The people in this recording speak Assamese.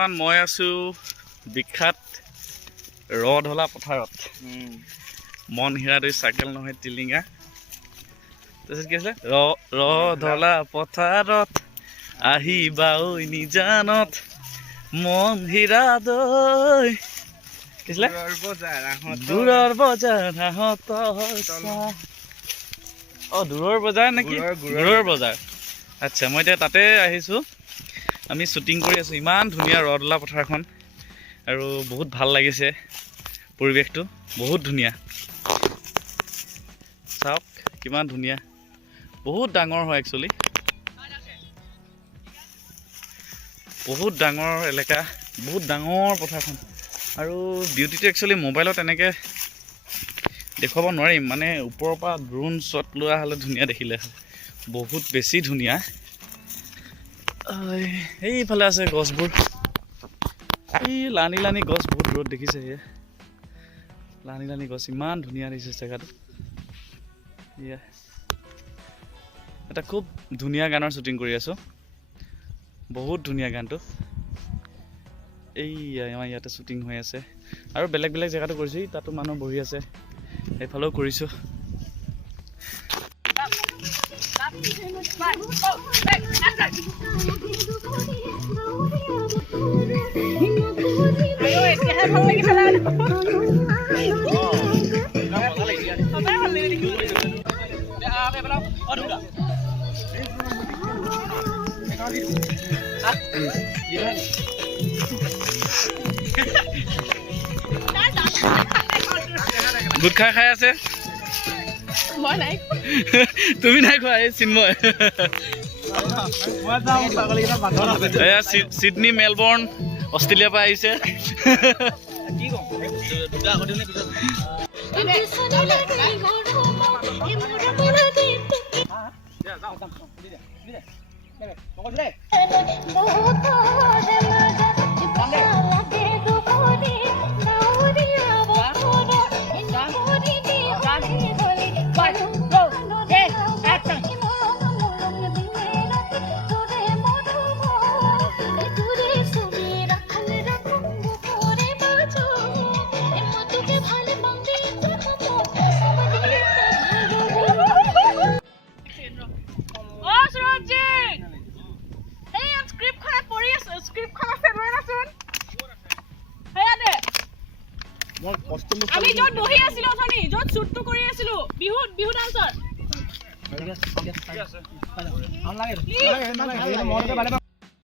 বৰ্তমান মই আছো বিখ্যাত ৰহধলা পথাৰত মন হিৰা দৈ চাইকেল নহয় টিলিঙা তাৰপিছত কি আছে ৰহধলা পথাৰত আহিবা ঐ নিজানত মন হিৰা দৈ কি আছিলে দূৰৰ বজাৰ দূৰৰ বজাৰ নেকি দূৰৰ বজাৰ আচ্ছা মই এতিয়া তাতে আহিছোঁ আমি শ্বুটিং কৰি আছোঁ ইমান ধুনীয়া ৰহধলা পথাৰখন আৰু বহুত ভাল লাগিছে পৰিৱেশটো বহুত ধুনীয়া চাওক কিমান ধুনীয়া বহুত ডাঙৰ হয় একচুৱেলি বহুত ডাঙৰ এলেকা বহুত ডাঙৰ পথাৰখন আৰু বিউটিটো একচুৱেলি মোবাইলত এনেকৈ দেখুৱাব নোৱাৰিম মানে ওপৰৰ পৰা ড্ৰোন শ্বট লোৱা হ'লে ধুনীয়া দেখিলে বহুত বেছি ধুনীয়া এইফালে আছে গছবোৰ এই লানি লানি গছ বহুত দূৰত দেখিছে লানি লানি গছ ইমান ধুনীয়া দেখিছে জেগাটো এটা খুব ধুনীয়া গানৰ শ্বুটিং কৰি আছোঁ বহুত ধুনীয়া গানটো এই আমাৰ ইয়াতে শ্বুটিং হৈ আছে আৰু বেলেগ বেলেগ জেগাতো কৰিছোঁ তাতো মানুহ বহি আছে এইফালেও কৰিছোঁ গুটখা খাই আছে তুমি নাই খোৱা এই চিন্ময় চিডনী মেলবৰ্ণ অষ্ট্ৰেলিয়াৰ পৰা আহিছে আমি য'ত বহি আছিলো অথনি য'ত শ্বুটটো কৰি আছিলো বিহু ডান্সৰ